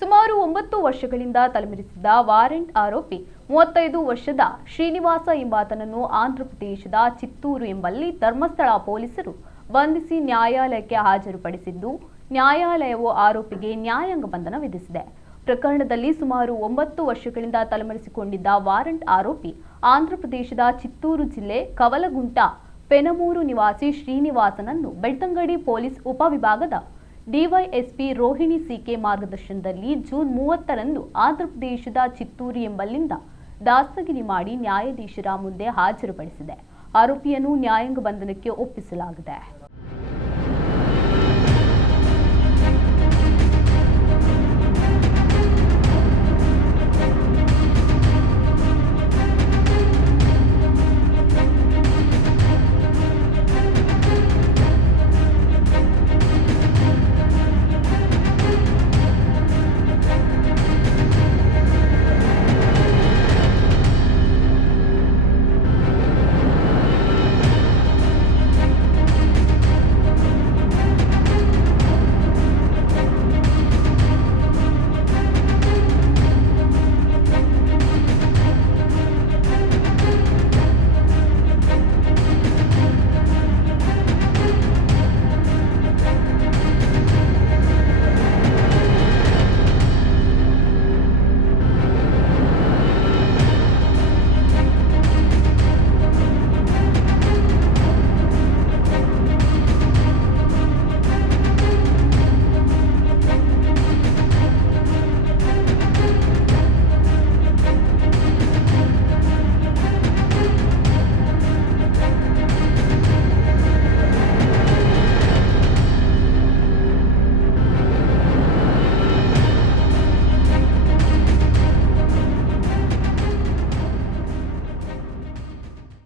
ಸುಮಾರು 9 ವರ್ಷಗಳಿಂದ ತಲೆಮರೆಸಿದ್ದ ವಾರೆಂಟ್ ಆರೋಪಿ 35 ವರ್ಷದ ಶ್ರೀನಿವಾಸ ಎಂಬಾತನನ್ನು ಆಂಧ್ರಪ್ರದೇಶದ ಚಿತ್ತೂರು ಎಂಬಲ್ಲಿ ಧರ್ಮಸ್ಥಳ ಪೊಲೀಸರು ಬಂಧಿಸಿ ನ್ಯಾಯಾಲಯಕ್ಕೆ ಹಾಜರುಪಡಿಸಿದ್ದು, ನ್ಯಾಯಾಲಯವು ಆರೋಪಿಗೆ ನ್ಯಾಯಾಂಗ ಬಂಧನ ವಿಧಿಸಿದೆ. ಪ್ರಕರಣದಲ್ಲಿ ಸುಮಾರು 9 ವರ್ಷಗಳಿಂದ ತಲೆಮರೆಸಿಕೊಂಡಿದ್ದ ವಾರೆಂಟ್ ಆರೋಪಿ ಆಂಧ್ರಪ್ರದೇಶದ ಚಿತ್ತೂರು ಜಿಲ್ಲೆ ಕವಲಗುಂಟ ಪೆನಮೂರು ನಿವಾಸಿ ಶ್ರೀನಿವಾಸನನ್ನು ಬೆಳ್ತಂಗಡಿ ಪೊಲೀಸ್ ಉಪವಿಭಾಗದ ಡಿವೈಎಸ್ಪಿ ರೋಹಿಣಿ ಸಿಕೆ ಮಾರ್ಗದರ್ಶನದಲ್ಲಿ ಜೂನ್ 30ರಂದು ಆಂಧ್ರಪ್ರದೇಶದ ಚಿತ್ತೂರು ಎಂಬಲ್ಲಿಂದ ದಾಸ್ತಗಿರಿ ಮಾಡಿ ನ್ಯಾಯಾಧೀಶರ ಮುಂದೆ ಹಾಜರುಪಡಿಸಿದೆ. ಆರೋಪಿಯನ್ನು ನ್ಯಾಯಾಂಗ ಬಂಧನಕ್ಕೆ ಒಪ್ಪಿಸಲಾಗಿದೆ.